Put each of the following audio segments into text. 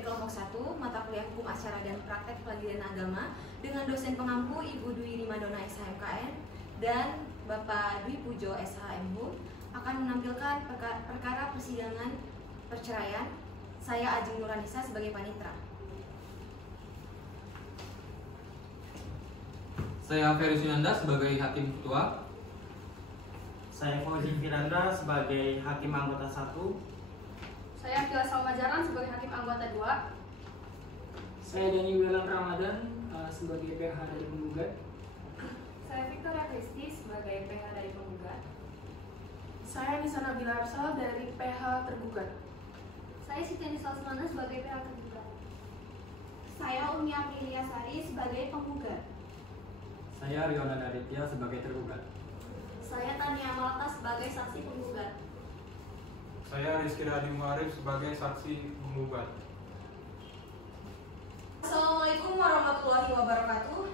dari kelompok 1 mata kuliah Hukum Acara dan Praktek Pengadilan Agama dengan dosen pengampu Ibu Dwi Rimadona SHMKN dan Bapak Dwi Pujo SHMHU akan menampilkan perkara persidangan perceraian. Saya Ajeng Nuranisa sebagai panitra. Saya Ferry Sunanda sebagai hakim ketua. Saya Fauzi Firanda sebagai hakim anggota 1. Saya Fila Salmajaran sebagai hakim anggota 2. Saya Dani Wilan Ramadan sebagai PH dari penggugat. Saya Victoria Kristi sebagai PH dari penggugat. Saya Nisa Nabila Arsal dari PH tergugat. Saya Siti Nisa Usmana sebagai PH tergugat. Saya Umi Aprilia Sari sebagai penggugat. Saya Riona Aditya sebagai tergugat. Saya Tania Malaka sebagai saksi penggugat. Saya Rizky Radi Muarif sebagai saksi penggugat. Assalamualaikum warahmatullahi wabarakatuh.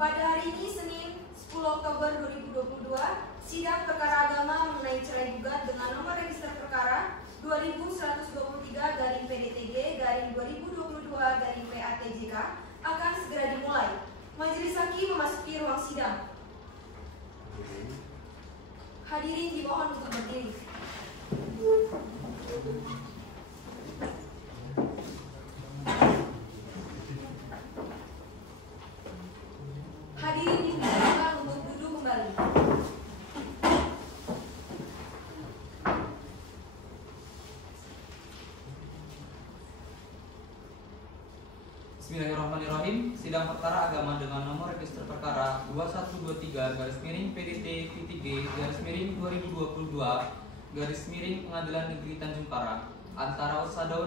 Pada hari ini Senin 10 Oktober 2022, sidang perkara agama mengenai cerai gugat dengan nomor register perkara 2123-PDTG-2022-PATJK akan segera dimulai. Majelis Hakim memasuki ruang sidang. Hadirin dimohon untuk berdiri. Hadirin dipersilakan untuk duduk kembali. Bismillahirrahmanirrahim. Sidang perkara agama dengan nomor register perkara 2123-PDT-PTG-2022 Pengadilan Negeri Tanjung Karang antara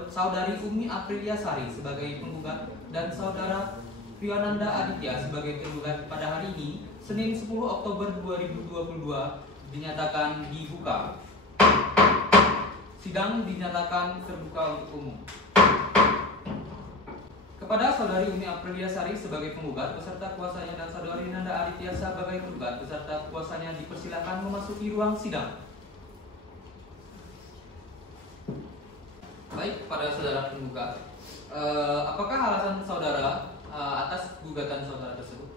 saudari Umi Aprilia Sari sebagai penggugat dan saudara Fionanda Aditya sebagai tergugat pada hari ini Senin 10 Oktober 2022 dinyatakan dibuka. Sidang dinyatakan terbuka untuk umum. Kepada saudari Umi Aprilia Sari sebagai penggugat beserta kuasanya dan saudari Nanda Aditya sebagai tergugat beserta kuasanya dipersilakan memasuki ruang sidang. Baik, pada saudara penggugat, apakah alasan saudara atas gugatan saudara tersebut?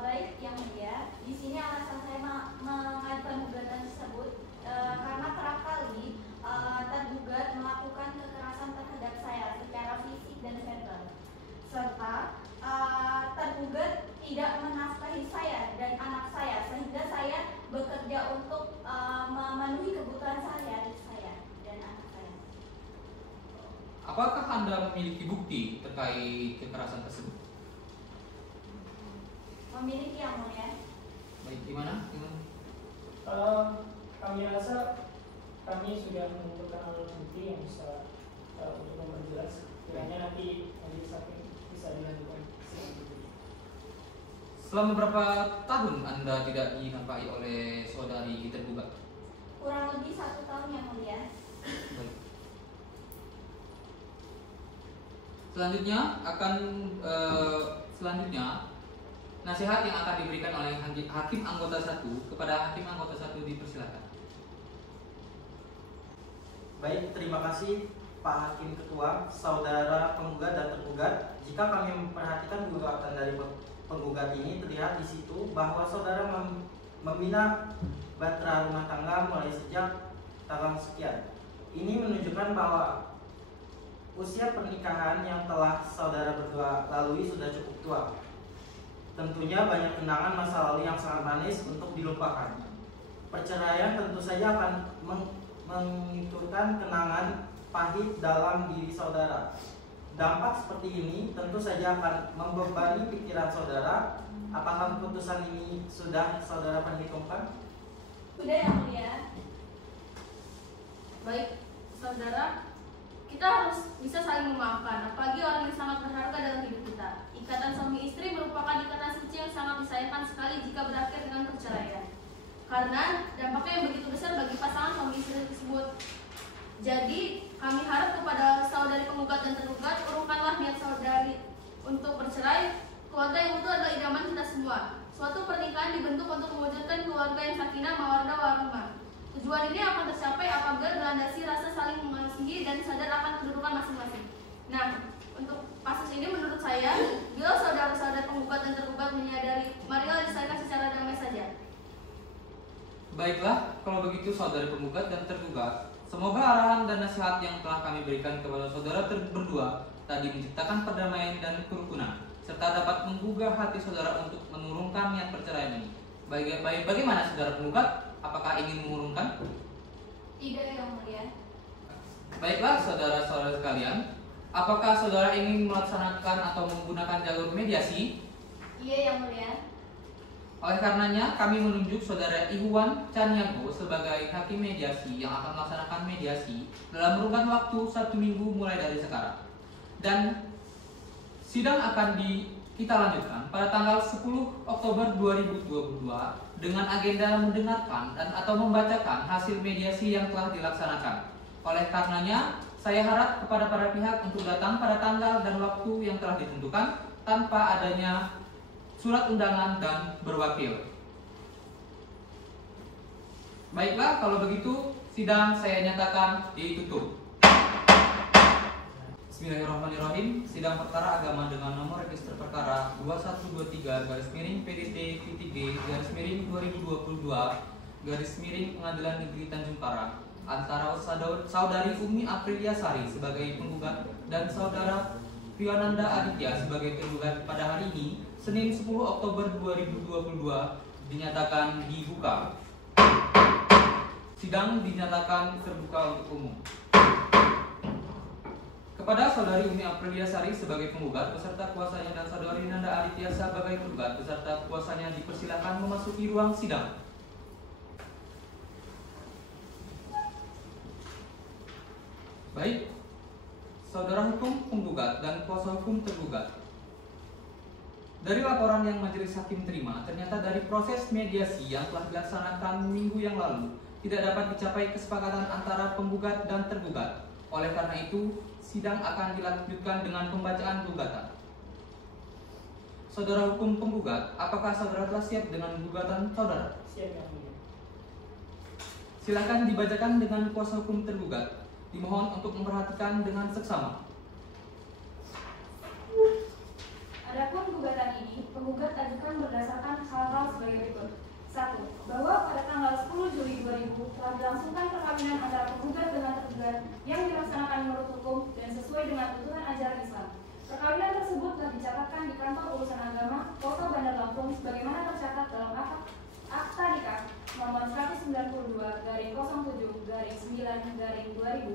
Baik, yang mulia, di sini alasan saya mengajukan gugatan tersebut karena kerap kali tergugat melakukan kekerasan terhadap saya secara fisik dan verbal, serta tergugat tidak menafkahi saya dan anak saya sehingga saya bekerja untuk memenuhi kebutuhan sehari-hari saya dan anak saya. Apakah Anda memiliki bukti terkait kekerasan tersebut? Memiliki, yang mulia. Baik, gimana? Kami rasa kami sudah mengumpulkan alat bukti yang bisa untuk memperjelas. Kiranya nanti bisa dilanjutkan. Selama berapa tahun Anda tidak dinafkahi oleh saudari tergugat? Kurang lebih 1 tahun, yang mulia. Baik. Selanjutnya nasihat yang akan diberikan oleh hakim anggota 1 kepada hakim anggota 1 dipersilakan. Baik, terima kasih Pak Hakim Ketua, saudara penggugat dan tergugat. Jika kami memperhatikan gugatan dari penggugat ini, terlihat di situ bahwa saudara membina bahtera rumah tangga mulai sejak tanggal sekian. Ini menunjukkan bahwa usia pernikahan yang telah saudara berdua lalui sudah cukup tua. Tentunya banyak kenangan masa lalu yang sangat manis untuk dilupakan. Perceraian tentu saja akan mengikutkan kenangan pahit dalam diri saudara. Dampak seperti ini tentu saja akan membebani pikiran saudara. Apakah keputusan ini sudah saudara perhitungkan? Sudah, yang mulia. Baik, saudara, kita harus bisa saling memaafkan, apalagi orang yang sangat berharga dalam hidup kita. Ikatan suami istri merupakan ikatan suci yang sangat disayangkan sekali jika berakhir dengan perceraian, karena dampaknya yang begitu besar bagi pasangan suami istri tersebut. Jadi, kami harap kepada saudari penggugat dan tergugat, urungkanlah niat saudari untuk bercerai. Keluarga yang utuh adalah idaman kita semua. Suatu pernikahan dibentuk untuk mewujudkan keluarga yang sakinah mawaddah warahmah. Tujuan ini akan tercapai apabila dilandasi rasa saling mengasihi dan sadar akan kedudukan masing-masing. Nah, untuk kasus ini menurut saya, bila saudara-saudara penggugat dan tergugat menyadari, marilah diselesaikan secara damai saja. Baiklah, kalau begitu saudari penggugat dan tergugat, semoga arahan dan nasihat yang telah kami berikan kepada saudara berdua tadi menciptakan perdamaian dan kerukunan, serta dapat menggugah hati saudara untuk menurunkan niat perceraian ini. Bagaimana saudara penggugat? Apakah ingin mengurungkan? Tidak, Yang Mulia. Baiklah saudara-saudara sekalian, apakah saudara ingin melaksanakan atau menggunakan jalur mediasi? Iya, Yang Mulia. Oleh karenanya, kami menunjuk saudara Iwan Caniago sebagai hakim mediasi yang akan melaksanakan mediasi dalam kurun waktu 1 minggu mulai dari sekarang. Dan sidang akan kita lanjutkan pada tanggal 10 Oktober 2022 dengan agenda mendengarkan dan atau membacakan hasil mediasi yang telah dilaksanakan. Oleh karenanya, saya harap kepada para pihak untuk datang pada tanggal dan waktu yang telah ditentukan tanpa adanya surat undangan dan berwakil. Baiklah, kalau begitu sidang saya nyatakan ditutup. Bismillahirrahmanirrahim. Sidang perkara agama dengan nomor register perkara 2123-PDT-PTG-2022 Pengadilan Negeri Tanjung Karang antara saudari Umi Aprilia Sari sebagai penggugat dan saudara Fiananda Aditya sebagai tergugat pada hari ini, Senin 10 Oktober 2022 dinyatakan dibuka. Sidang dinyatakan terbuka untuk umum. Kepada saudari Umi Aprilia Sari sebagai penggugat beserta kuasanya dan saudari Nanda Aditya sebagai tergugat beserta kuasanya dipersilakan memasuki ruang sidang. Baik, saudara hukum penggugat dan kuasa hukum tergugat. Dari laporan yang majelis hakim terima, ternyata dari proses mediasi yang telah dilaksanakan minggu yang lalu tidak dapat dicapai kesepakatan antara penggugat dan tergugat. Oleh karena itu, sidang akan dilanjutkan dengan pembacaan gugatan. Saudara hukum penggugat, apakah saudara telah siap dengan gugatan saudara? Siap, Yang Mulia. Silakan dibacakan dengan kuasa hukum tergugat. Dimohon untuk memperhatikan dengan seksama. Adapun gugatan ini, penggugat ajukan berdasarkan hal-hal sebagai berikut. 1. Bahwa pada tanggal 10 Juli 2000 telah dilangsungkan perkawinan antara penggugat dengan tergugat yang dilaksanakan menurut hukum dan sesuai dengan tuntunan ajaran Islam. Perkawinan tersebut telah dicatatkan di Kantor Urusan Agama Kota Bandar Lampung sebagaimana tercatat dalam Akta Nikah nomor 192/07/9/2000.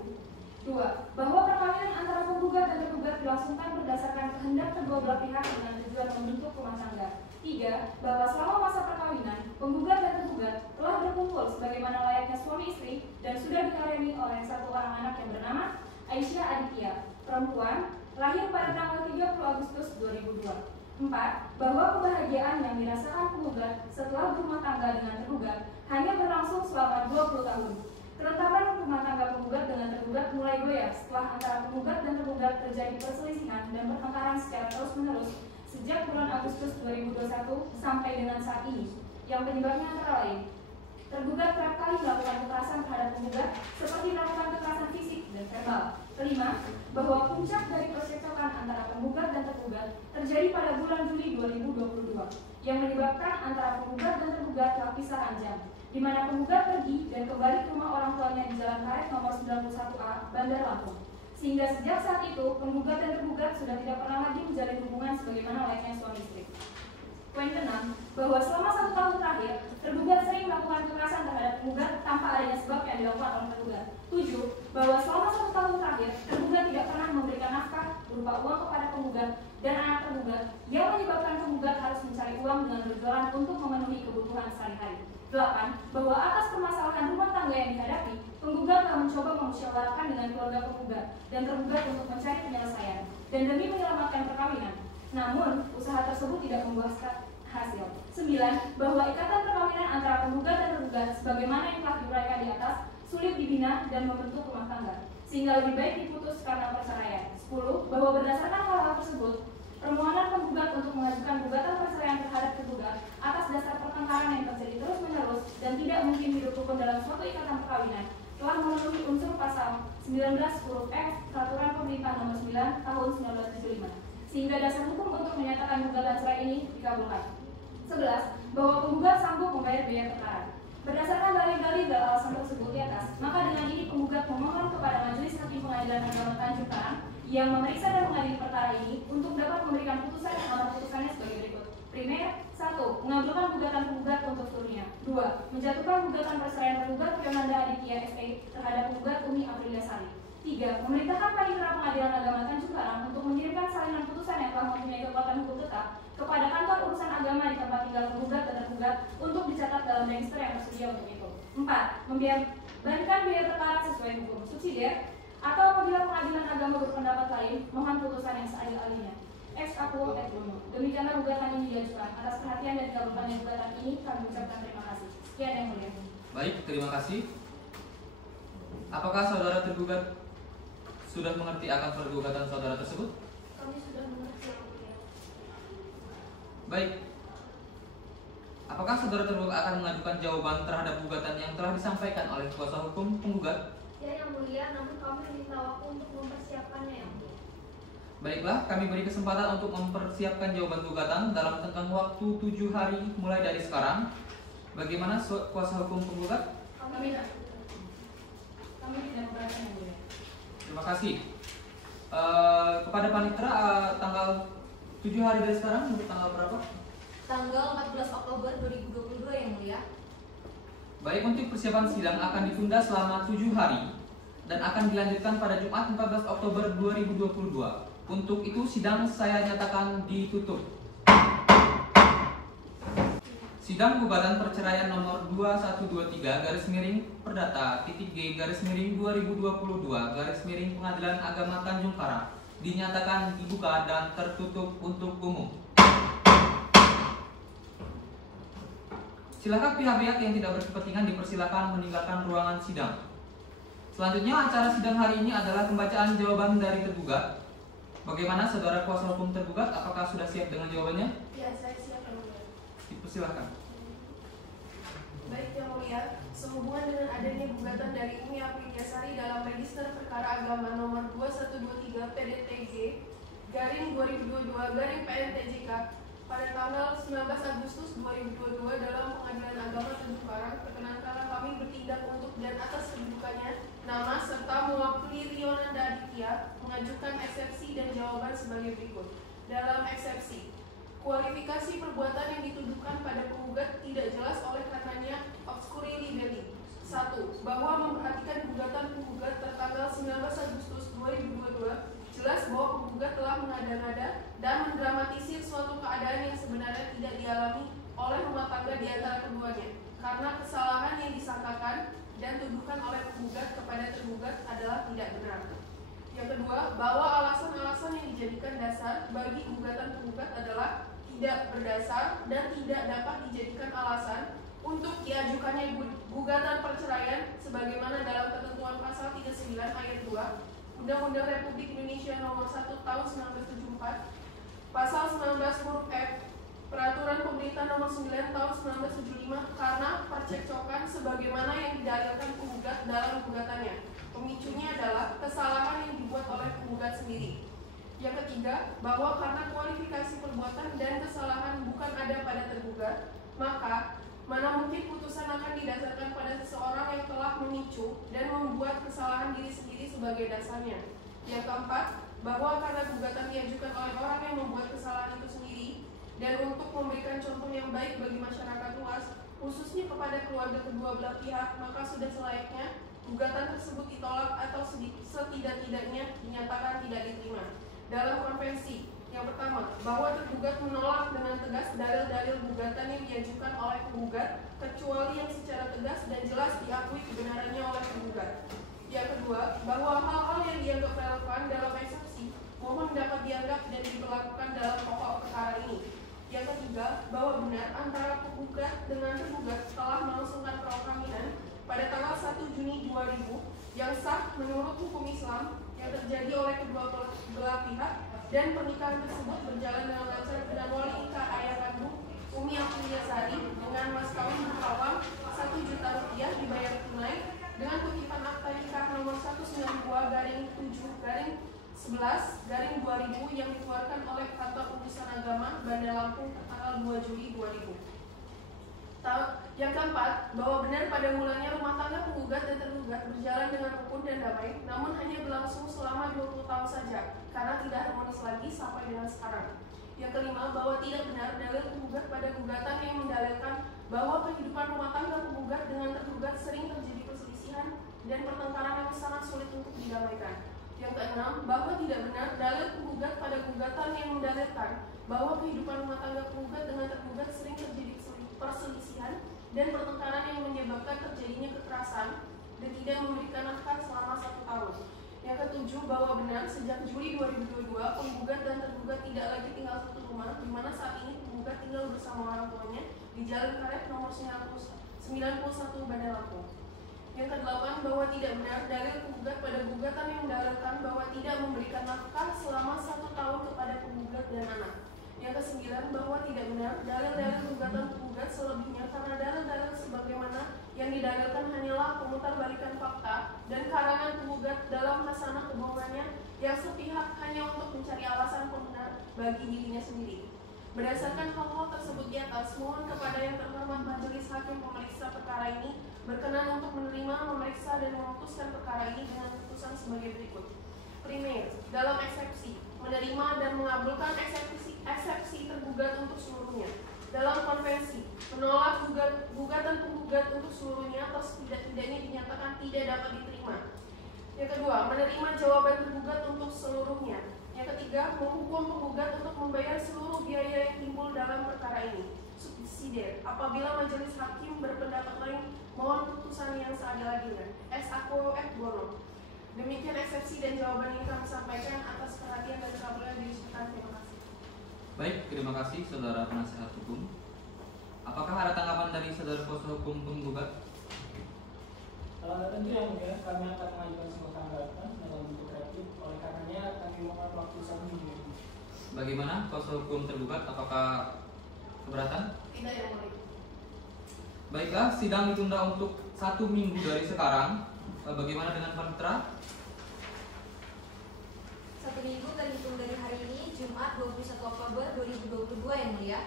2. Bahwa perkawinan antara penggugat dan tergugat dilangsungkan berdasarkan kehendak kedua belah pihak dengan tujuan membentuk rumah tangga. 3. Bahwa selama masa perkawinan, penggugat dan tergugat telah berkumpul sebagaimana layaknya suami istri dan sudah dikaruniai oleh satu orang anak yang bernama Aisyah Aditya, perempuan, lahir pada tanggal 30 Agustus 2002. 4. Bahwa kebahagiaan yang dirasakan penggugat setelah berumah tangga dengan tergugat hanya berlangsung selama 20 tahun. Kerentaban rumah tangga penggugat dengan tergugat mulai goyah setelah antara penggugat dan tergugat terjadi perselisihan dan pertengkaran secara terus-menerus sejak bulan Agustus 2021 sampai dengan saat ini, yang penyebabnya antara lain tergugat kerap kali melakukan kekerasan terhadap penggugat seperti melakukan kekerasan fisik dan verbal. 5. Bahwa puncak dari percekcokan antara penggugat dan tergugat terjadi pada bulan Juli 2022 yang menyebabkan antara penggugat dan tergugat telah pisah ranjang, di mana penggugat pergi dan kembali ke rumah orang tuanya di Jalan Karet nomor 91A, Bandar Lampung. Sehingga sejak saat itu, penggugat dan tergugat sudah tidak pernah lagi menjalin hubungan sebagaimana layaknya suami istri. Poin ke-6, bahwa selama 1 tahun terakhir, tergugat sering melakukan kekerasan terhadap penggugat tanpa adanya sebab yang dilakukan oleh tergugat. 7. Bahwa selama 1 tahun terakhir, tergugat tidak pernah memberikan nafkah berupa uang kepada penggugat dan anak tergugat, yang menyebabkan penggugat harus mencari uang dengan berjualan untuk memenuhi kebutuhan sehari-hari. 8. Bahwa atas permasalahan rumah tangga yang dihadapi, penggugat telah mencoba memusyawarahkan dengan keluarga penggugat dan tergugat untuk mencari penyelesaian dan demi menyelamatkan perkawinan. Namun, usaha tersebut tidak membuahkan hasil. 9. Bahwa ikatan perkawinan antara penggugat dan tergugat sebagaimana yang telah diuraikan di atas sulit dibina dan membentuk rumah tangga, sehingga lebih baik diputus karena perceraian. 10. Bahwa berdasarkan hal-hal tersebut, permohonan penggugat untuk mengajukan gugatan perceraian terhadap tergugat atas dasar pertengkaran yang terjadi terus-menerus harus dan tidak mungkin hidup rukun dalam suatu ikatan perkawinan telah memenuhi unsur pasal 19 huruf F Peraturan Pemerintah Nomor 9 Tahun 1975, sehingga dasar hukum untuk menyatakan gugatan cerai ini dikabulkan. 11. Bahwa penggugat sanggup membayar biaya perkara. Berdasarkan dalil-dalil dan alasan tersebut di atas, maka dengan ini penggugat memohon kepada Majelis Hakim Pengadilan Agama Tanjung Karang yang memeriksa dan mengadili perkara ini untuk dapat memberikan putusan yang mana putusannya sebagai berikut. Primer, 1. Mengabulkan gugatan penggugat untuk seluruhnya. 2. Menjatuhkan gugatan perceraian penggugat Fionanda Aditya SE terhadap penggugat Umi Aprilia Sari. 3. Memerintahkan Panitera Pengadilan Agama Tanjung Karang untuk mengirimkan salinan putusan yang telah mempunyai kekuatan hukum tetap kepada kantor urusan agama di tempat tinggal penggugat dan tergugat untuk dicatat dalam register yang tersedia untuk itu. 4. Membebankan biaya perkara sesuai hukum subsidiar atau apabila pengadilan agama berpendapat lain, mohon putusan yang seadil-adilnya. Ex aequo et bono. Demikianlah gugatan ini diajukan. Atas perhatian dan dikabulkannya gugatan ini, kami ucapkan terima kasih. Sekian yang mulia. Baik, terima kasih. Apakah saudara tergugat sudah mengerti akan pergugatan saudara tersebut? Kami sudah mengerti, yang mulia. Baik. Apakah saudara tergugat akan mengajukan jawaban terhadap gugatan yang telah disampaikan oleh kuasa hukum penggugat? Ya, yang mulia, namun kami minta waktu untuk mempersiapkannya, yang mulia. Baiklah, kami beri kesempatan untuk mempersiapkan jawaban gugatan dalam tenggang waktu 7 hari mulai dari sekarang. Bagaimana kuasa hukum penggugat? Kami tidak memperhatikan, yang mulia. Terima kasih. Kepada Panitera, tanggal 7 hari dari sekarang untuk tanggal berapa? Tanggal 14 Oktober 2022, yang mulia. Baik, untuk persiapan sidang akan ditunda selama 7 hari dan akan dilanjutkan pada Jumat 14 Oktober 2022. Untuk itu sidang saya nyatakan ditutup. Sidang gugatan perceraian nomor 2123-Perdata-G-2022 Pengadilan Agama Tanjung Karang dinyatakan dibuka dan tertutup untuk umum. Silakan pihak-pihak yang tidak berkepentingan dipersilakan meninggalkan ruangan sidang. Selanjutnya acara sidang hari ini adalah pembacaan jawaban dari tergugat. Bagaimana saudara kuasa hukum tergugat? Apakah sudah siap dengan jawabannya? Ya, saya siap, yang mulia. Dipersilakan. Baik, yang mulia, sehubungan dengan adanya gugatan dari Umi Aprilia Sari dalam Register Perkara Agama nomor 2123 PDTG garing 2022 garing PNTJK pada tanggal 19 Agustus 2022 dalam Pengadilan Agama Tanjung Karang, perkenankanlah kami bertindak untuk dan atas kedudukannya nama serta mewakili Rionanda Aditya mengajukan eksepsi dan jawaban sebagai berikut. Dalam eksepsi, kualifikasi perbuatan yang dituduhkan pada penggugat tidak jelas oleh karenanya obscuri libelli. 1. Bahwa memperhatikan gugatan penggugat tertanggal 19 Agustus 2022 jelas bahwa penggugat telah mengada-ngada dan mendramatisir suatu keadaan yang sebenarnya tidak dialami oleh rumah tangga di antara keduanya karena kesalahan yang disangkakan dan tuduhkan oleh penggugat kepada tergugat adalah tidak benar. Yang kedua, bahwa alasan-alasan yang dijadikan dasar bagi gugatan penggugat adalah tidak berdasar dan tidak dapat dijadikan alasan untuk diajukannya gugatan perceraian sebagaimana dalam ketentuan pasal 39 ayat 2 Undang-Undang Republik Indonesia Nomor 1 Tahun 1974, Pasal 19 huruf F Peraturan Pemerintah Nomor 9 Tahun 1975 karena percekcokan sebagaimana yang didalilkan penggugat dalam gugatannya. Pemicunya adalah kesalahan yang dibuat oleh penggugat sendiri. Yang ketiga, bahwa karena kualifikasi perbuatan dan kesalahan bukan ada pada tergugat, maka mana mungkin putusan akan didasarkan pada seseorang yang telah memicu dan membuat kesalahan diri sendiri sebagai dasarnya. Yang keempat, bahwa karena gugatan diajukan oleh orang yang membuat kesalahan itu sendiri dan untuk memberikan contoh yang baik bagi masyarakat luas, khususnya kepada keluarga kedua belah pihak, maka sudah selayaknya gugatan tersebut ditolak atau setidak-tidaknya dinyatakan tidak diterima. Dalam konvensi, yang pertama, bahwa tergugat menolak dengan tegas dalil-dalil gugatan yang diajukan oleh penggugat, kecuali yang secara tegas dan jelas diakui kebenarannya oleh penggugat. Yang kedua, bahwa hal-hal yang dianggap relevan dalam eksepsi mohon dapat dianggap dan diberlakukan dalam pokok perkara ini. Yang ketiga, bahwa benar antara penggugat dengan tergugat telah melangsungkan perkawinan pada tanggal 1 Juni 2000 yang sah menurut hukum Islam yang terjadi oleh kedua belah pihak dan pernikahan tersebut berjalan dengan lancar dengan wali nikah ayah kandung Umi Aprilia Sari dengan mas kawin berkawam 1 11/2000 yang dikeluarkan oleh Kantor Urusan Agama Bandar Lampung tanggal 2 Juli 2000. Yang keempat, bahwa benar pada mulanya rumah tangga penggugat dan tergugat berjalan dengan rukun dan damai, namun hanya berlangsung selama 20 tahun saja, karena tidak harmonis lagi sampai dengan sekarang. Yang kelima, bahwa tidak benar dalil penggugat pada gugatan yang mendalilkan bahwa kehidupan rumah tangga penggugat dengan tergugat sering terjadi perselisihan dan pertengkaran yang sangat sulit untuk didamaikan. Yang keenam, bahwa tidak benar dalil penggugat pada gugatan yang mendalilkan bahwa kehidupan rumah tangga penggugat dengan tergugat sering terjadi perselisihan dan pertengkaran yang menyebabkan terjadinya kekerasan dan tidak memberikan nafkah selama 1 tahun. Yang ketujuh, bahwa benar sejak Juli 2022 penggugat dan tergugat tidak lagi tinggal satu rumah, di mana saat ini penggugat tinggal bersama orang tuanya di Jalan Karet nomor 91 Bandar Lampung. Yang kedelapan, bahwa tidak benar dalil penggugat pada gugatan yang mendalilkan bahwa tidak memberikan nafkah selama 1 tahun kepada penggugat dan anak. Yang kesembilan, bahwa tidak benar dalil-dalil gugatan penggugat selebihnya karena dalil-dalil sebagaimana yang didalilkan hanyalah pemutarbalikan fakta dan karangan penggugat dalam hasanah kebohongannya yang sepihak hanya untuk mencari alasan pembenar bagi dirinya sendiri. Berdasarkan hal-hal tersebut di atas, mohon kepada yang terhormat Majelis Hakim pemeriksa perkara ini berkenan untuk menerima, memeriksa, dan memutuskan perkara ini dengan putusan sebagai berikut. Primer, dalam eksepsi, menerima dan mengabulkan eksepsi tergugat untuk seluruhnya. Dalam konvensi, menolak gugatan penggugat untuk seluruhnya atau setidak-tidaknya dinyatakan tidak dapat diterima. Yang kedua, menerima jawaban tergugat untuk seluruhnya. Yang ketiga, menghukum penggugat untuk membayar seluruh biaya yang timbul dalam perkara ini. Subsidiar, apabila majelis hakim berpendapat lain, mohon putusan yang seadil-adilnya. S. Ako F. Bono. Demikian eksepsi dan jawaban yang kami sampaikan atas perhatian dan keabsahan diucapkan. Terima kasih. Baik, terima kasih saudara penasihat hukum. Apakah ada tanggapan dari saudara kuasa hukum penggugat? Tentu yang mulia, kami akan mengajukan sebuah tanggapan dalam bentuk replik. Oleh karenanya kami mohon waktu 1 minggu. Bagaimana kuasa hukum tergugat? Apakah keberatan? Tidak, yang mulia. Baiklah, sidang ditunda untuk 1 minggu dari sekarang. Bagaimana dengan panitera? 1 minggu terhitung dari hari ini, Jumat 21 Oktober 2022 yang mulia.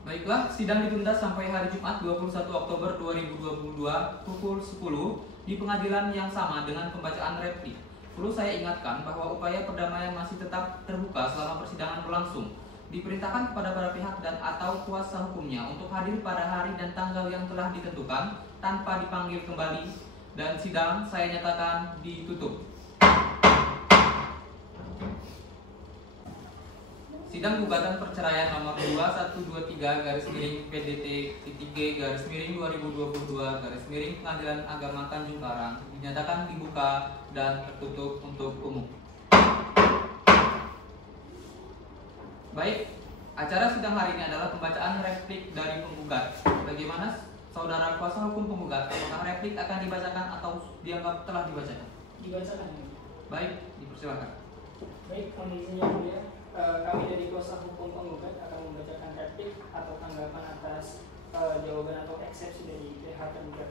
Baiklah, sidang ditunda sampai hari Jumat 21 Oktober 2022 pukul 10 di pengadilan yang sama dengan pembacaan replik. Perlu saya ingatkan bahwa upaya perdamaian masih tetap terbuka selama persidangan berlangsung. Diperintahkan kepada para pihak dan atau kuasa hukumnya untuk hadir pada hari dan tanggal yang telah ditentukan tanpa dipanggil kembali, dan sidang saya nyatakan ditutup. Sidang gugatan perceraian nomor 2123/PDT-G/2022 Pengadilan Agama Tanjung Karang dinyatakan dibuka dan tertutup untuk umum. Baik, acara sidang hari ini adalah pembacaan replik dari penggugat. Bagaimana saudara kuasa hukum penggugat? Apakah replik akan dibacakan atau dianggap telah dibacakan? Dibacakan. Baik, dipersilakan. Baik, kami izin yang mulia. Kami dari kuasa hukum penggugat akan membacakan replik atau tanggapan atas jawaban atau eksepsi dari pihak tergugat.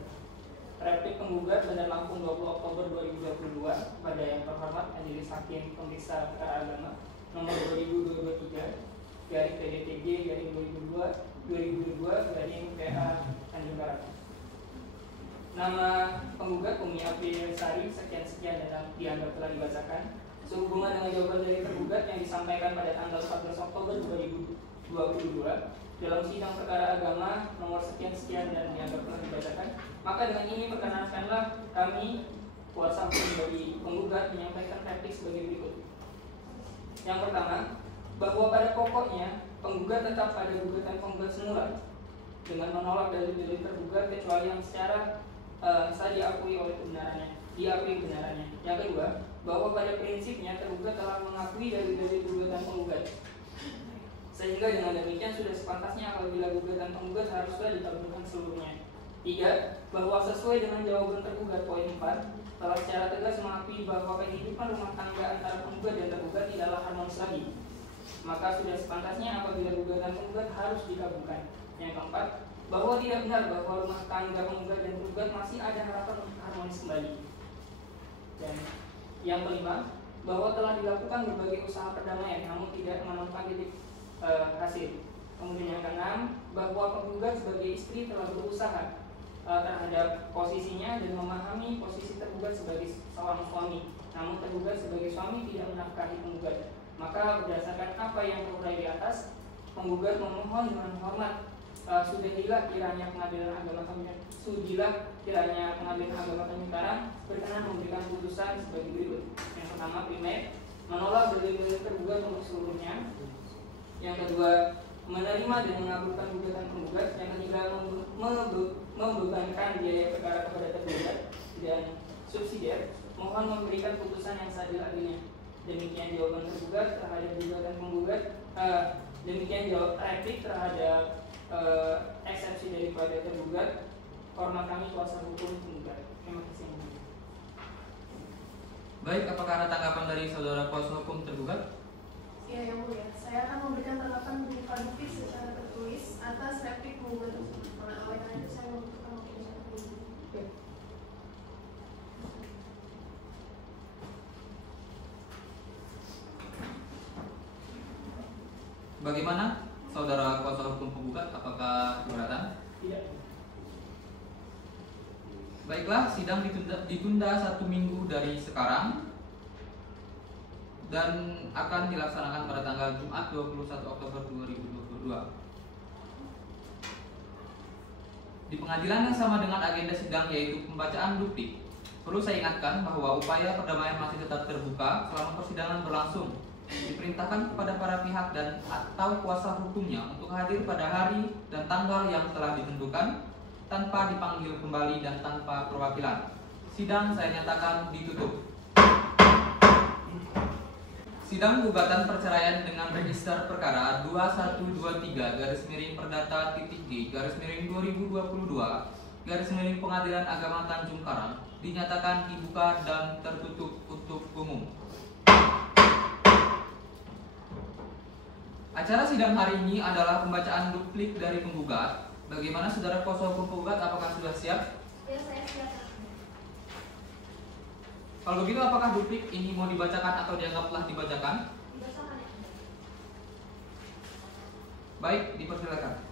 Replik penggugat Bandar Lampung 20 Oktober 2022 pada yang terhormat Majelis Hakim Pemeriksa Perkara Agama nomor 2022/PDTG/2022/PA Tanjung Karang. Nama penggugat Umi Apriliasari sekian-sekian dan dianggap telah dibacakan. Sehubungan dengan jawaban dari tergugat yang disampaikan pada tanggal 14 Oktober 2022 dalam sidang perkara agama nomor sekian-sekian dan dianggap telah dibacakan, maka dengan ini perkenankanlah kami kuasa hukum dari penggugat menyampaikan replik sebagai berikut. Yang pertama, bahwa pada pokoknya penggugat tetap pada gugatan penggugat semula dengan menolak dalil-dalil tergugat kecuali yang secara sah diakui kebenarannya. Yang kedua, bahwa pada prinsipnya tergugat telah mengakui dalil-dalil gugatan penggugat, sehingga dengan demikian sudah sepantasnya apabila gugatan penggugat haruslah dikabulkan seluruhnya. 3. Bahwa sesuai dengan jawaban tergugat poin 4 telah secara tegas mengakui bahwa kehidupan rumah tangga antara penggugat dan tergugat tidaklah harmonis lagi, maka sudah sepantasnya apabila gugatan penggugat harus dikabulkan. Yang keempat, bahwa tidak benar bahwa rumah tangga penggugat dan tergugat masih ada harapan untuk harmonis kembali. Dan yang kelima, bahwa telah dilakukan berbagai usaha perdamaian namun tidak menemukan titik hasil. Kemudian yang keenam, bahwa penggugat sebagai istri telah berusaha terhadap posisinya dan memahami posisi tergugat sebagai seorang suami, namun tergugat sebagai suami tidak menafkahi penggugat. Maka berdasarkan apa yang terurai di atas, penggugat memohon dengan hormat sudilah kiranya pengadilan agama Tanjung berkenan memberikan putusan sebagai berikut. Yang pertama, primer, menolak dalil-dalil tergugat untuk seluruhnya. Yang kedua, menerima dan mengabulkan gugatan penggugat. Yang ketiga, membebankan biaya perkara kepada tergugat. Dan subsidiar, mohon memberikan putusan yang seadil-adilnya. Demikian jawaban tergugat terhadap gugatan penggugat. Demikian jawab replik terhadap eksepsi daripada tergugat. Hormat kami kuasa hukum penggugat. Terima kasih. Baik, apakah ada tanggapan dari saudara kuasa hukum tergugat? Ya, yang mulia, saya akan memberikan tanggapan berupa duplik secara tertulis atas replik penggugat tersebut. Oleh karena itu saya membutuhkan waktu 1 minggu. Bagaimana saudara kuasa hukum penggugat? Apakah keberatan? Tidak. Baiklah, sidang ditunda 1 minggu dari sekarang dan akan dilaksanakan pada tanggal Jumat 21 Oktober 2022. Di pengadilan yang sama dengan agenda sidang yaitu pembacaan duplik, perlu saya ingatkan bahwa upaya perdamaian masih tetap terbuka selama persidangan berlangsung. Diperintahkan kepada para pihak dan atau kuasa hukumnya untuk hadir pada hari dan tanggal yang telah ditentukan tanpa dipanggil kembali dan tanpa perwakilan. Sidang saya nyatakan ditutup. Sidang gugatan perceraian dengan register perkara 2123-G/2022 Pengadilan Agama Tanjung Karang dinyatakan dibuka dan tertutup untuk umum. Acara sidang hari ini adalah pembacaan duplik dari penggugat. Bagaimana saudara kuasa hukum penggugat, apakah sudah siap? Ya, saya siap. Kalau begitu apakah duplik ini mau dibacakan atau dianggap telah dibacakan? Dibacakan ya. Baik, dipersilakan.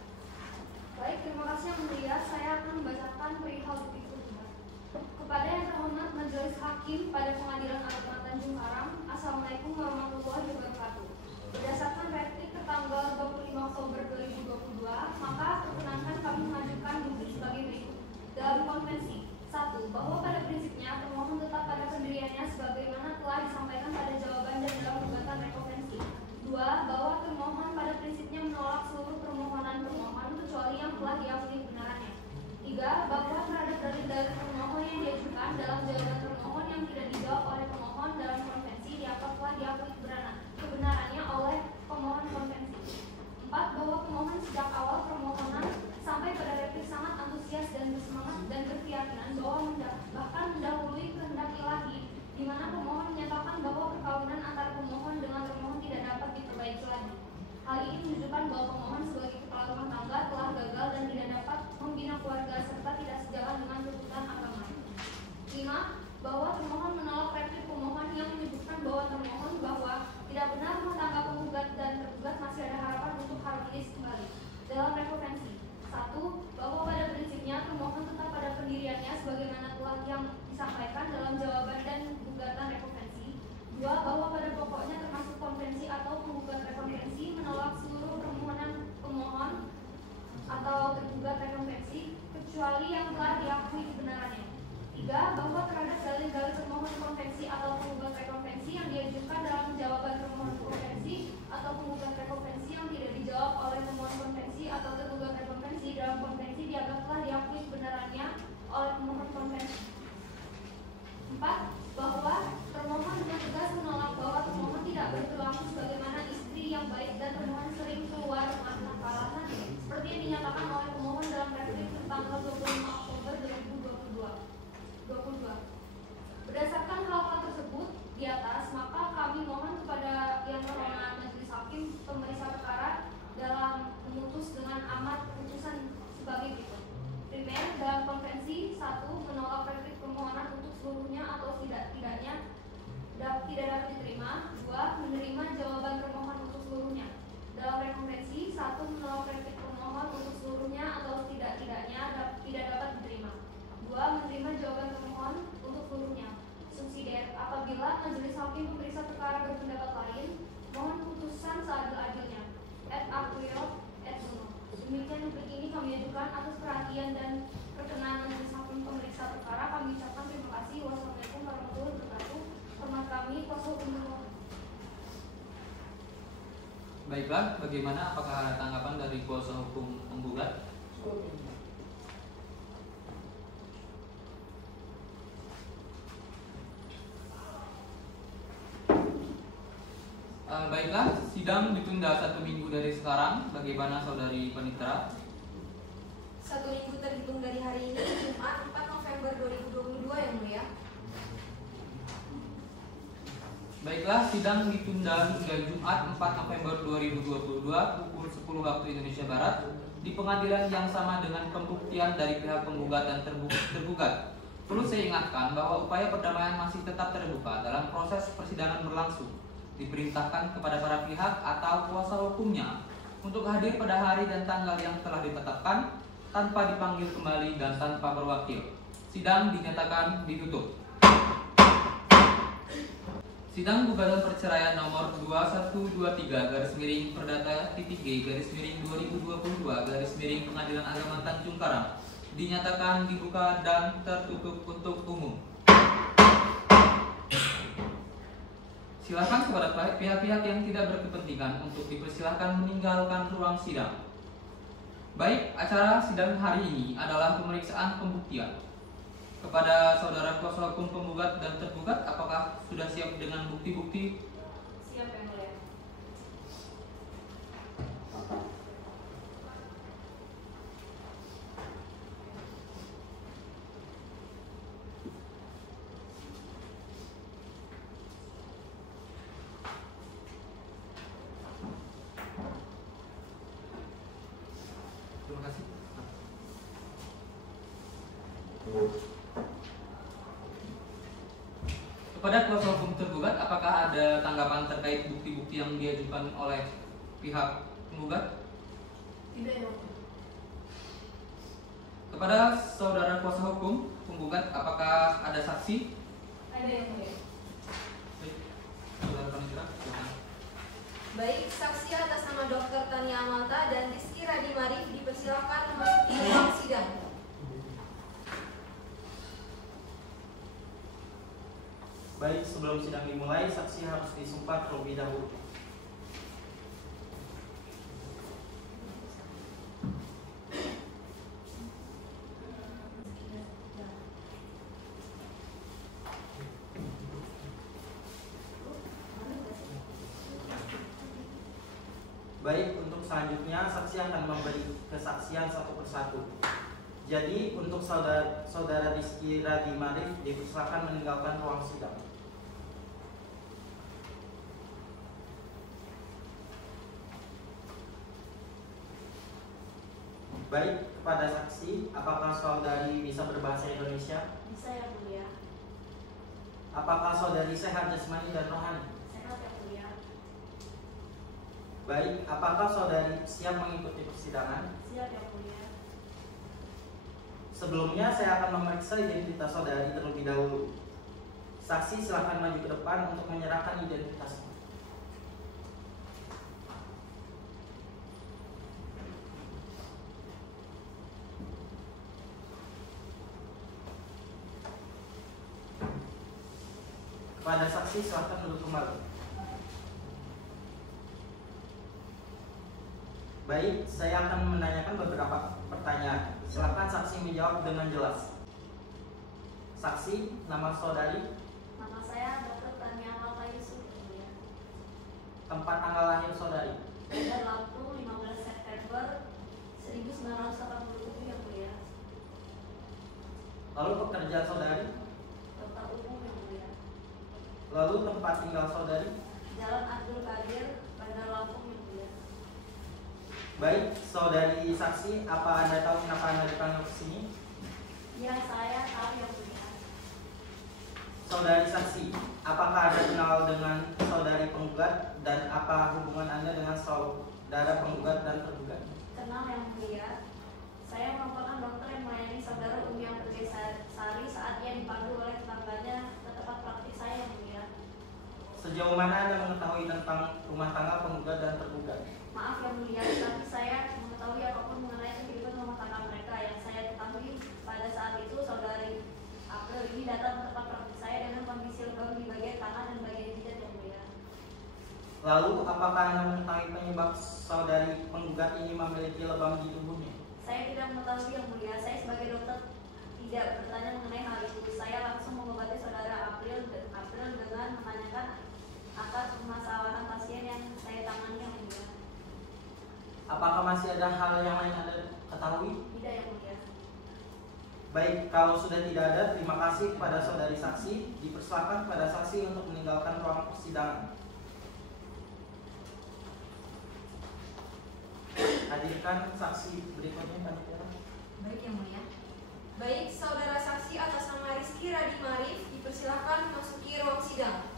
Baik, terima kasih yang mulia. Saya akan membacakan perihal duplik penggugat. Kepada yang terhormat Majelis Hakim pada Pengadilan Agama Tanjung Karang, Assalamualaikum warahmatullahi wabarakatuh. Berdasarkan replik tanggal 25 Oktober 2022, maka perkenankan kami mengajukan duplik sebagai berikut. Dalam konvensi 1. Bahwa pada prinsipnya termohon tetap pada pendiriannya sebagaimana telah disampaikan pada jawaban dan dalam gugatan rekonvensi. 2. Bahwa termohon pada prinsipnya menolak seluruh permohonan termohon kecuali yang telah diakui kebenarannya. 3. Bahwa terhadap dalil-dalil termohon yang diajukan dalam jawaban termohon yang tidak dijawab oleh pemohon dalam konvensi dianggap telah diakui kebenarannya oleh pemohon konvensi. 4. Bahwa pemohon sejak awal permohonan sampai pada replik sangat antusias dan bersemangat dan berkeyakinan bahwa bahkan mendahului kehendak ilahi, di mana pemohon menyatakan bahwa perkawinan antara pemohon dengan termohon tidak dapat diperbaiki lagi. Hal ini menunjukkan bahwa pemohon sebagai kepala rumah tangga telah gagal dan tidak dapat membina keluarga serta tidak sejalan dengan tuntutan agama. 5. Bahwa termohon menolak replik pemohon yang menyebutkan bahwa termohon bahwa tidak benar rumah tangga penggugat dan tergugat masih ada harapan untuk harmonis kembali. Dalam rekonvensi 1. Bahwa pada prinsipnya termohon tetap pada pendiriannya sebagaimana telah yang disampaikan dalam jawaban dan gugatan rekonvensi. 2. Bahwa pada pokoknya termasuk konvensi atau penggugat rekonvensi menolak seluruh permohonan pemohon atau tergugat rekonvensi kecuali yang telah diakui kebenarannya. 3. Bahwa terhadap dalil-dalil termohon konvensi atau penggugat rekonvensi yang diajukan dalam jawaban termohon konvensi atau penggugat rekonvensi yang tidak dijawab oleh pemohon konvensi atau tergugat rekonvensi dalam konvensi dianggap telah diakui kebenarannya oleh pemohon konvensi. 4. Bahwa termohon dengan tegas menolak bahwa termohon tidak berperilaku sebagaimana istri yang baik dan termohon sering keluar rumah tanpa alasan seperti yang dinyatakan oleh pemohon dalam replik tanggal 25 Oktober 2022. Berdasarkan hal-hal tersebut di atas, maka kami tidak dapat diterima. 2. Menerima jawaban termohon untuk seluruhnya. Dalam rekomendasi, 1. Menolak replik termohon untuk seluruhnya atau tidak-tidaknya tidak dapat diterima. 2. Menerima jawaban termohon untuk seluruhnya. Subsidiar, apabila majelis hakim pemeriksa perkara berpendapat lain, mohon putusan seadil-adilnya. Et aprior et suno. Demikian replik ini kami ajukan atas perhatian dan perkenan majelis hakim pemeriksa perkara. Kami ucapkan terima kasih. Wassalamualaikum warahmatullahi wabarakatuh. Hormat kami, kuasa hukum termohon. Baiklah, bagaimana? Apakah ada tanggapan dari kuasa hukum penggugat? Baiklah, sidang ditunda 1 minggu dari sekarang. Bagaimana saudari Panitera? 1 minggu terhitung dari hari ini, Jumat 4 November 2022 yang mulia. Baiklah, sidang ditunda hingga Jumat 4 November 2022 pukul 10 waktu Indonesia Barat di pengadilan yang sama dengan pembuktian dari pihak penggugat dan tergugat. Perlu saya ingatkan bahwa upaya perdamaian masih tetap terbuka dalam proses persidangan berlangsung. Diperintahkan kepada para pihak atau kuasa hukumnya untuk hadir pada hari dan tanggal yang telah ditetapkan tanpa dipanggil kembali dan tanpa berwakil. Sidang dinyatakan ditutup. Sidang gugatan perceraian nomor 2123-Perdata-G-2022 Pengadilan Agama Tanjung Karang dinyatakan dibuka dan tertutup untuk umum. Silakan kepada pihak-pihak yang tidak berkepentingan untuk dipersilahkan meninggalkan ruang sidang. Baik, acara sidang hari ini adalah pemeriksaan pembuktian. Kepada saudara kuasa hukum penggugat dan tergugat, apakah sudah siap dengan bukti-bukti? Siap, yang mulia. Terima kasih. Kepada kuasa hukum tergugat, apakah ada tanggapan terkait bukti-bukti yang diajukan oleh pihak penggugat? Tidak, yang mulia. Kepada saudara kuasa hukum penggugat, apakah ada saksi? Ada, yang mulia. Baik, saudara Panitera, silakan. Baik, saksi atas nama Dr. Tania Amalta dan Rizky Radimari dipersilakan memasuki ruang sidang. Baik, sebelum sidang dimulai, saksi harus disumpah terlebih dahulu. Baik, untuk selanjutnya saksi akan memberi kesaksian satu persatu. Jadi untuk saudara Rizky Radimari dipersilakan meninggalkan ruang sidang. Baik, kepada saksi, apakah saudari bisa berbahasa Indonesia? Bisa, yang mulia. Apakah saudari sehat jasmani dan rohani? Sehat, yang mulia. Baik, apakah saudari siap mengikuti persidangan? Siap, yang mulia. Sebelumnya saya akan memeriksa identitas saudari terlebih dahulu. Saksi silakan maju ke depan untuk menyerahkan identitasnya. Kepada saksi silakan duduk kembali. Baik, saya akan menanyakan beberapa pertanyaan. Silakan saksi menjawab dengan jelas. Saksi, nama saudari, Nama saya Dr. Tania Amalta Yusuf, yang mulia. tempat tanggal lahir saudari, Bandar Lampung, 15 September 1987, yang mulia. lalu pekerjaan saudari, Dokter umum, yang mulia. lalu tempat tinggal saudari. Jalan Abdul Qadir, Bandar Lampung, yang mulia. Baik, saudari saksi, apa Anda tahu kenapa Anda dipanggil ke sini? Ya, saya tahu, yang mulia. Saudari saksi, apakah Anda kenal dengan saudari penggugat dan apa hubungan Anda dengan saudara penggugat dan tergugat? Kenal yang mulia. Saya merupakan dokter yang melayani saudara Umi Aprilia Sari saat ia dipanggil oleh tetangganya ke tempat praktik saya yang mulia. Sejauh mana Anda mengetahui tentang rumah tangga penggugat dan tergugat? Maaf yang mulia, tapi saya mengetahui apapun mengenai kehidupan rumah tangga mereka. Yang saya ketahui pada saat itu saudari April ini datang ke tempat praktik saya dengan kondisi lebam di bagian tangan dan bagian jidat yang mulia. Lalu, apakah Anda mengetahui penyebab saudari penggugat ini memiliki lebam di tubuhnya? Saya tidak mengetahui yang mulia. Saya sebagai dokter tidak bertanya mengenai hal itu. Saya langsung mengobati saudara April dengan menanyakan atas permasalahan pasien yang saya tangani yang mulia. Apakah masih ada hal yang lain Anda ketahui? Tidak yang mulia. Baik, kalau sudah tidak ada, terima kasih kepada saudari saksi. Dipersilakan kepada saksi untuk meninggalkan ruang persidangan. Hadirkan saksi berikutnya, panitia. Baik yang mulia. Baik, saudara saksi atas nama Rizky Radi Marif dipersilakan memasuki ruang sidang.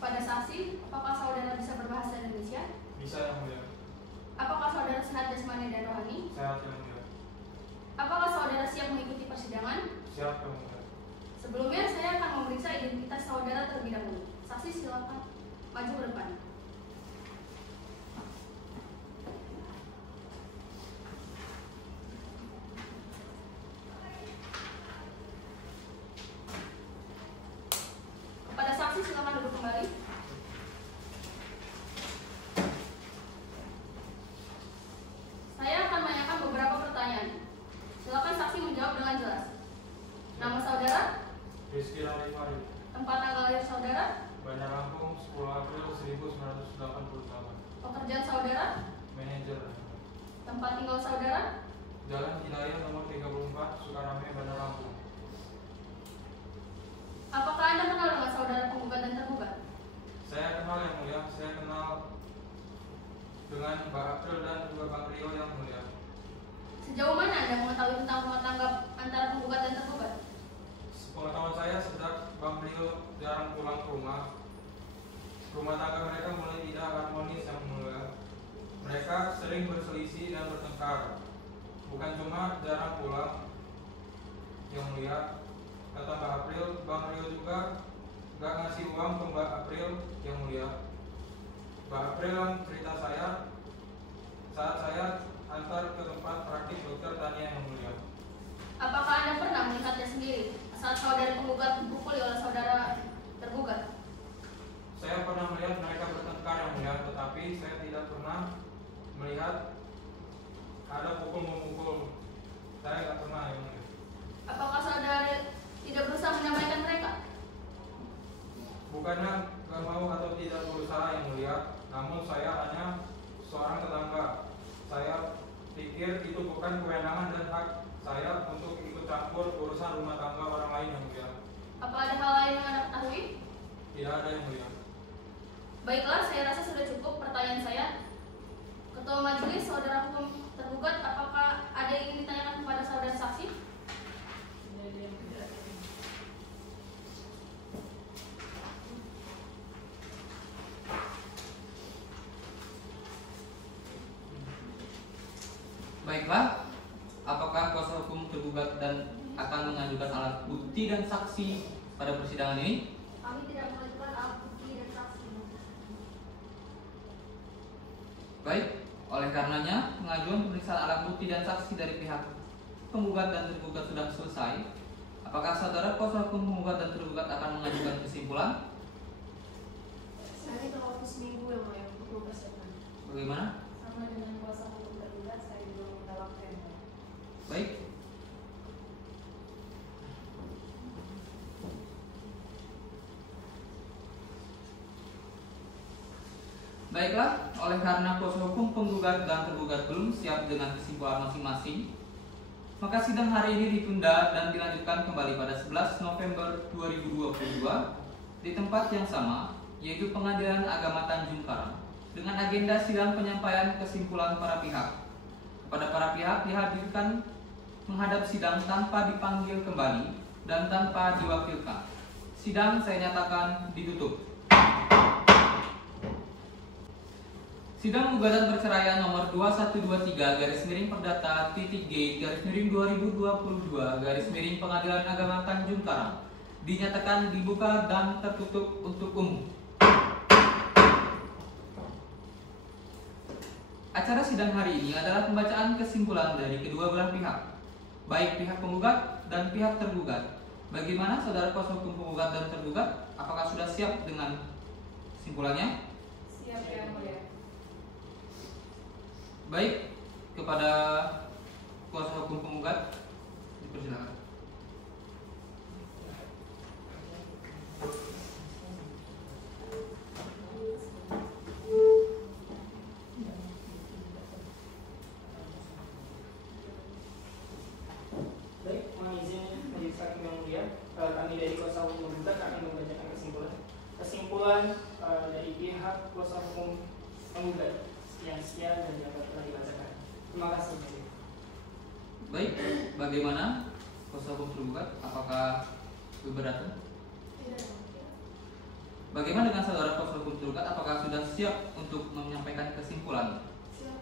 Kepada saksi, apakah saudara bisa berbahasa Indonesia? Bisa yang mulia. Apakah saudara sehat jasmani dan rohani? Sehat yang mulia. Apakah saudara siap mengikuti persidangan? Siap yang mulia. Sebelumnya saya akan memeriksa identitas saudara terlebih dahulu. Saksi silakan maju ke depan. Kepada saksi silakan duduk kembali. Saya akan menanyakan beberapa pertanyaan. Silakan saksi menjawab dengan jelas. Nama saudara? Rizky Radi Marif, Tempat tanggal lahir saudara? Bandar Lampung, 10 April 1988. Pekerjaan saudara? Manajer. Tempat tinggal saudara? Jalan Hidayah nomor 34, Sukarame, Bandar Lampung. Apakah Anda kenal dengan saudara penggugat dan tergugat? Saya kenal yang mulia. Saya kenal dengan Mbak April dan juga Bang Rio yang mulia. Sejauh mana Anda mengetahui tentang rumah tangga antara penggugat dan tergugat? Pengetahuan saya sejak Bang Rio jarang pulang ke rumah. Rumah tangga mereka mulai tidak harmonis yang mulia. Mereka sering berselisih dan bertengkar. Bukan cuma jarang pulang yang mulia. Kata Mbak April, Bang Rio juga gak ngasih uang ke Mbak April yang mulia. Mbak April yang cerita saya saat saya antar ke tempat praktik dokter Tania yang mulia. Apakah Anda pernah melihatnya sendiri saat saudara penggugat dipukuli oleh saudara tergugat? Saya pernah melihat mereka bertengkar yang mulia, tetapi saya tidak pernah melihat ada pukul-memukul. Saya tidak pernah yang mulia. Apakah saudara tidak berusaha mendamaikan mereka? Bukannya gak mau atau tidak berusaha yang mulia, namun saya hanya seorang tetangga. Saya pikir itu bukan kewenangan dan hak saya untuk ikut campur urusan rumah tangga orang lain yang mulia. Apa ada hal lain yang Anda ketahui? Tidak ada yang mulia. Baiklah, saya rasa sudah cukup pertanyaan saya. Ketua Majelis, saudara hukum tergugat, apakah ada yang ingin ditanyakan kepada saudara saksi? Baiklah, apakah kuasa hukum tergugat dan akan mengajukan alat bukti dan saksi pada persidangan ini? Kami tidak mengajukan alat bukti dan saksi. Baik, oleh karenanya pengajuan pemeriksaan alat bukti dan saksi dari pihak penggugat dan tergugat sudah selesai. Apakah saudara kuasa hukum penggugat dan tergugat akan mengajukan kesimpulan? Saya minta waktu seminggu yang mulia untuk mempersiapkan. Bagaimana? Sama dengan kuasa hukum tergugat, saya juga meminta waktu yang mulia. Baik. Baiklah, oleh karena kuasa hukum penggugat dan tergugat belum siap dengan kesimpulan masing-masing, maka sidang hari ini ditunda dan dilanjutkan kembali pada 11 November 2022 di tempat yang sama, yaitu Pengadilan Agama Tanjung Karang, dengan agenda sidang penyampaian kesimpulan para pihak. kepada para pihak dihadirkan menghadap sidang tanpa dipanggil kembali dan tanpa diwakilkan. Sidang saya nyatakan ditutup. Sidang gugatan perceraian nomor 2123/Perdata.G/2022 Pengadilan Agama Tanjung Karang dinyatakan dibuka dan tertutup untuk umum. Acara sidang hari ini adalah pembacaan kesimpulan dari kedua belah pihak, baik pihak penggugat dan pihak tergugat. Bagaimana saudara kuasa hukum penggugat dan tergugat? Apakah sudah siap dengan kesimpulannya? Siap, Yang Mulia. Baik, kepada kuasa hukum penggugat dipersilakan. Baik, mohon izin majelis hakim yang mulia, kami dari kuasa hukum penggugat akan membacakan kesimpulan dari pihak kuasa hukum penggugat. Sekian dan dapat telah dibacakan. Terima kasih. Baik, bagaimana kuasa hukum tergugat? Apakah keberatan? Bagaimana dengan saudara kuasa hukum tergugat? Apakah sudah siap untuk menyampaikan kesimpulan? Siap.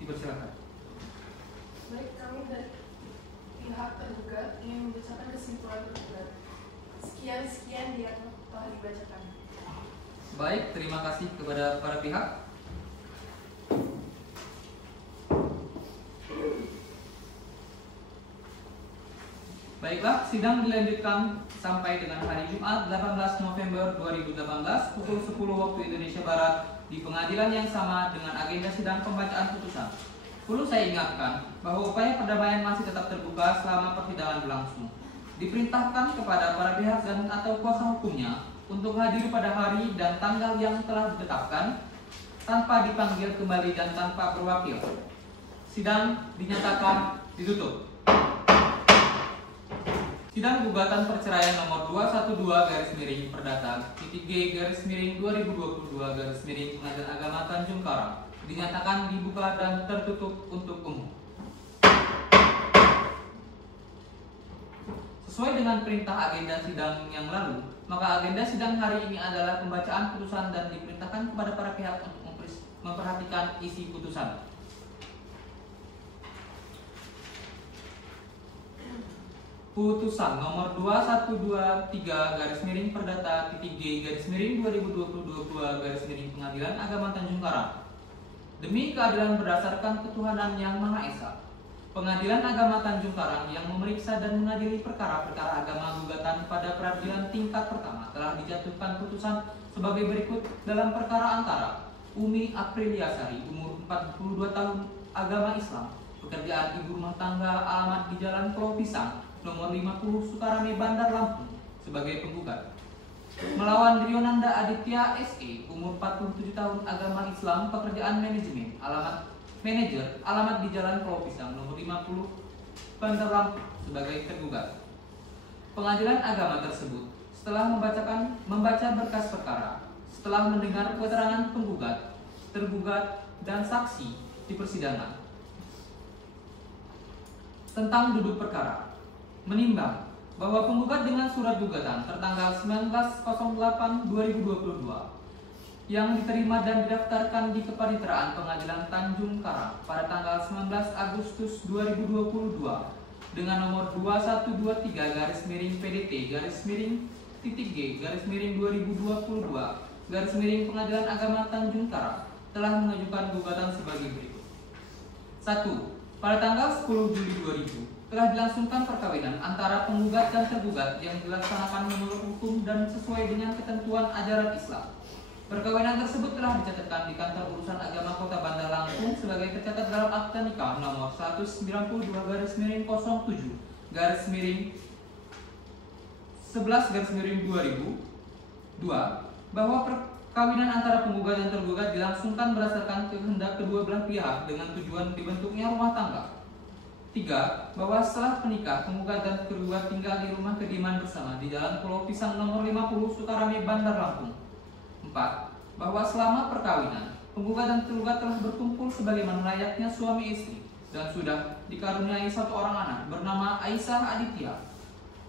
Dipersilakan. Baik, kami dari pihak tergugat ingin membacakan kesimpulan tergugat. Sekian yang telah dibacakan. Baik, terima kasih kepada para pihak. Baiklah, sidang dilanjutkan sampai dengan hari Jumat 18 November 2018 pukul 10 waktu Indonesia Barat di pengadilan yang sama dengan agenda sidang pembacaan putusan. Perlu saya ingatkan bahwa upaya perdamaian masih tetap terbuka selama persidangan berlangsung. Diperintahkan kepada para pihak dan atau kuasa hukumnya untuk hadir pada hari dan tanggal yang telah ditetapkan tanpa dipanggil kembali dan tanpa berwakil. Sidang dinyatakan ditutup. Sidang gugatan perceraian nomor 212/Perdata.G/2022 Pengadilan Agama Tanjung Karang dinyatakan dibuka dan tertutup untuk umum. Sesuai dengan perintah agenda sidang yang lalu, maka agenda sidang hari ini adalah pembacaan putusan dan diperintahkan kepada para pihak untuk memperhatikan isi putusan. Putusan nomor 2123/Perdata.G/2022 Pengadilan Agama Tanjung Karang. Demi keadilan berdasarkan ketuhanan yang Maha Esa, Pengadilan Agama Tanjung Karang yang memeriksa dan mengadili perkara-perkara agama gugatan pada peradilan tingkat pertama telah dijatuhkan putusan sebagai berikut dalam perkara antara Umi Aprilia Sari, umur 42 tahun, agama Islam, pekerjaan ibu rumah tangga, alamat di Jalan Pulau Pisang, nomor 50 Sukarame, Bandar Lampung, sebagai penggugat. Melawan Rionanda Aditya SE, umur 47 tahun, agama Islam, pekerjaan manajemen, alamat manajer, alamat di Jalan Pulau Pisang, nomor 50 Bandar Lampung, sebagai tergugat. Pengadilan agama tersebut setelah membaca berkas perkara, setelah mendengar keterangan penggugat, tergugat, dan saksi di persidangan tentang duduk perkara, menimbang bahwa penggugat dengan surat gugatan tertanggal 19/08/2022 yang diterima dan didaftarkan di Kepaniteraan Pengadilan Tanjung Karang pada tanggal 19 Agustus 2022 dengan nomor 2123/PDT-G/2022 Pengadilan Agama Tanjung Karang telah mengajukan gugatan sebagai berikut. 1. Pada tanggal 10 Juli 2000 telah dilangsungkan perkawinan antara penggugat dan tergugat yang dilaksanakan menurut hukum dan sesuai dengan ketentuan ajaran Islam. Perkawinan tersebut telah dicatatkan di Kantor Urusan Agama Kota Bandar Lampung sebagai tercatat dalam akta nikah nomor 192/07/11/2002 bahwa perkawinan antara penggugat dan tergugat dilangsungkan berdasarkan kehendak kedua belah pihak dengan tujuan dibentuknya rumah tangga. 3. Bahwa setelah menikah, penggugat dan tergugat tinggal di rumah kediaman bersama di Jalan Pulau Pisang nomor 50 Sukarame, Bandar Lampung. 4. Bahwa selama perkawinan, penggugat dan tergugat telah berkumpul sebagaimana layaknya suami istri dan sudah dikaruniai satu orang anak bernama Aisyah Aditya,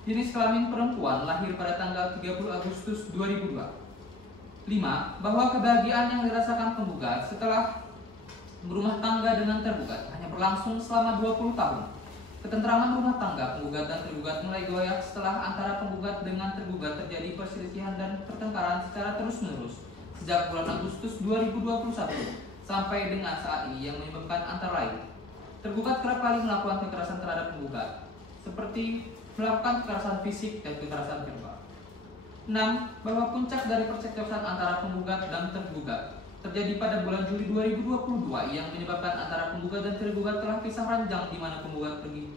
jenis kelamin perempuan, lahir pada tanggal 30 Agustus 2002. 5. Bahwa kebahagiaan yang dirasakan penggugat setelah berumah tangga dengan tergugat hanya berlangsung selama 20 tahun. Ketentraman rumah tangga penggugat dan tergugat mulai goyah setelah antara penggugat dengan tergugat terjadi perselisihan dan pertengkaran secara terus-menerus sejak bulan Agustus 2021 sampai dengan saat ini, yang menyebabkan antara lain tergugat kerap kali melakukan kekerasan terhadap penggugat, seperti melakukan kekerasan fisik dan kekerasan verbal. 6. Bahwa puncak dari percekcokan antara penggugat dan tergugat terjadi pada bulan Juli 2022 yang menyebabkan antara penggugat dan tergugat telah pisah ranjang, di mana penggugat pergi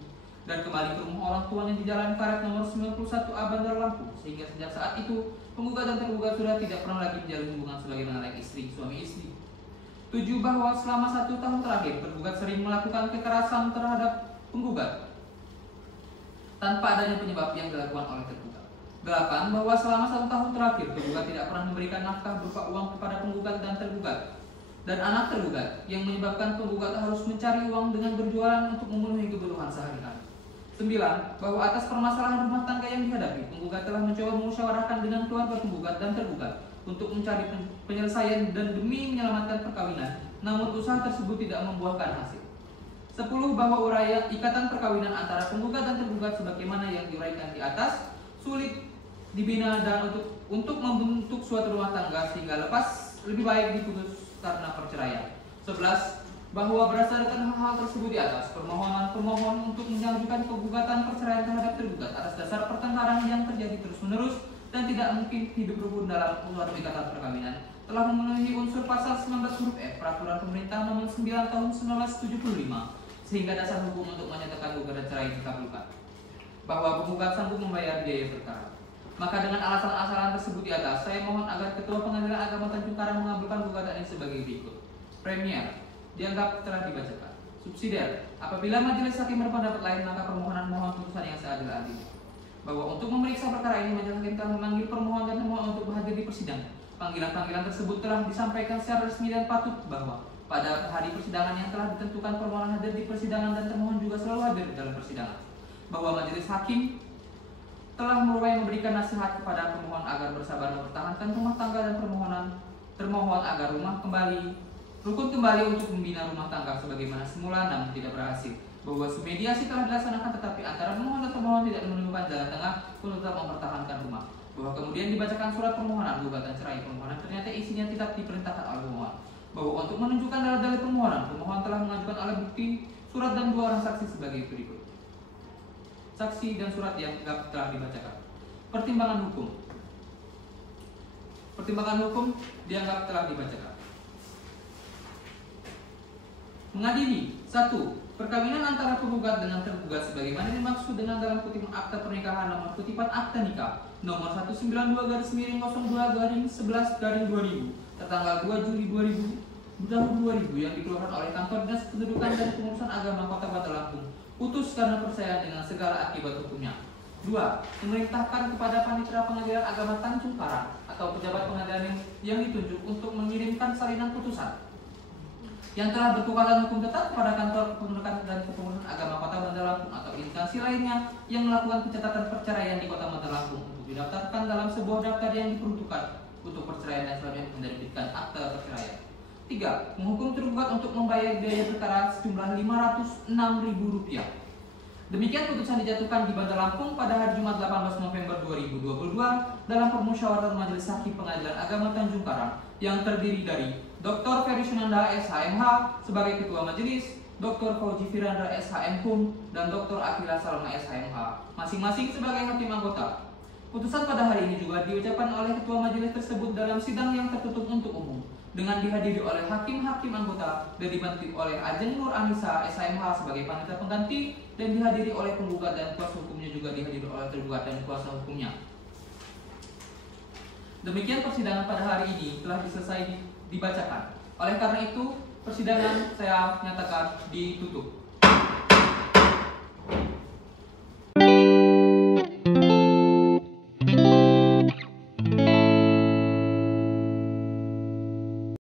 dan kembali ke rumah orang tuanya di Jalan Karet nomor 91A Bandar Lampung, sehingga sejak saat itu penggugat dan tergugat sudah tidak pernah lagi menjalin hubungan sebagaimana layaknya suami istri. 7. Bahwa selama 1 tahun terakhir tergugat sering melakukan kekerasan terhadap penggugat tanpa adanya penyebab yang dilakukan oleh tergugat. 8. Bahwa selama 1 tahun terakhir tergugat tidak pernah memberikan nafkah berupa uang kepada penggugat dan tergugat dan anak tergugat, yang menyebabkan penggugat harus mencari uang dengan berjualan untuk memenuhi kebutuhan sehari-hari. 9. Bahwa atas permasalahan rumah tangga yang dihadapi, penggugat telah mencoba menmusyawarahkan dengan keluarga penggugat dan tergugat untuk mencari penyelesaian dan demi menyelamatkan perkawinan, namun usaha tersebut tidak membuahkan hasil. 10. Bahwa uraian ikatan perkawinan antara penggugat dan tergugat sebagaimana yang diuraikan di atas sulit dibina dan untuk membentuk suatu rumah tangga sehingga lebih baik diputus karena perceraian. 11. Bahwa berdasarkan hal tersebut di atas, permohonan pemohon untuk mengajukan penggugatan perceraian terhadap tergugat atas dasar pertengkaran yang terjadi terus-menerus dan tidak mungkin hidup rukun dalam suatu ikatan perkawinan telah memenuhi unsur pasal 19 huruf F Peraturan Pemerintah Nomor 9 Tahun 1975, sehingga dasar hukum untuk menyatakan gugatan cerai dikabulkan. Bahwa penggugat sanggup membayar biaya perkara. Maka dengan alasan-alasan tersebut di atas, saya mohon agar Ketua Pengadilan Agama Tanjung Karang mengabulkan gugatan ini sebagai berikut. Premier, dianggap telah dibacakan. Subsidiar, apabila majelis hakim berpendapat lain, maka permohonan mohon putusan yang seadil-adilnya. Bahwa untuk memeriksa perkara ini, majelis hakim telah memanggil permohon dan termohon untuk hadir di persidangan. Panggilan-panggilan tersebut telah disampaikan secara resmi dan patut, bahwa pada hari persidangan yang telah ditentukan permohonan hadir di persidangan dan termohon juga selalu hadir dalam persidangan. Bahwa majelis hakim telah mulai memberikan nasihat kepada pemohon agar bersabar mempertahankan rumah tangga dan termohon agar rukun kembali untuk membina rumah tangga sebagaimana semula namun tidak berhasil. Bahwa mediasi telah dilaksanakan tetapi antara pemohon dan termohon tidak menemukan jalan tengah untuk tetap mempertahankan rumah. Bahwa kemudian dibacakan surat permohonan gugatan cerai permohonan ternyata isinya tidak diperintahkan oleh pemohon. Bahwa untuk menunjukkan dalil-dalil permohonan, pemohon telah mengajukan alat bukti, surat dan 2 orang saksi sebagai berikut. Saksi dan surat yang telah dibacakan. Pertimbangan hukum. Pertimbangan hukum dianggap telah dibacakan. Mengadili 1. Perkawinan antara penggugat dengan tergugat sebagaimana dimaksud dengan dalam kutipan akta pernikahan nomor kutipan akta nikah nomor 192/02/11/2000 tertanggal 2 Juli 2000 yang dikeluarkan oleh Kantor Dinas Kependudukan dan Pengurusan Agama Kota Bandar Lampung putus karena percaya dengan segala akibat hukumnya. 2. Memerintahkan kepada Panitera Pengadilan Agama Tanjung Karang atau pejabat pengadilan yang ditunjuk untuk mengirimkan salinan putusan yang telah berkekuatan hukum tetap kepada Kantor Kependudukan dan Kepengurusan Agama Kota Bandar Lampung atau instansi lainnya yang melakukan pencatatan perceraian di Kota Bandar Lampung untuk didaftarkan dalam sebuah daftar yang diperuntukkan untuk perceraian dan selanjutnya menerbitkan akta perceraian. 3. Menghukum tergugat untuk membayar biaya perkara sejumlah Rp506.000. Demikian putusan dijatuhkan di Bandar Lampung pada hari Jumat 18 November 2022 dalam permusyawaratan Majelis Hakim Pengadilan Agama Tanjung Karang yang terdiri dari Dr. Ferry Sunanda SHMH sebagai Ketua Majelis, Dr. Fauji Firandra SHMHum, dan Dr. Akila Salma SHMH masing-masing sebagai hakim anggota. Putusan pada hari ini juga diucapkan oleh Ketua Majelis tersebut dalam sidang yang tertutup untuk umum dengan dihadiri oleh hakim-hakim anggota dan dibantu oleh Ajeng Nur Anissa SHMH sebagai panitia pengganti dan dihadiri oleh penggugat dan kuasa hukumnya, juga dihadiri oleh tergugat dan kuasa hukumnya. Demikian persidangan pada hari ini telah dibacakan. Oleh karena itu, persidangan saya nyatakan ditutup.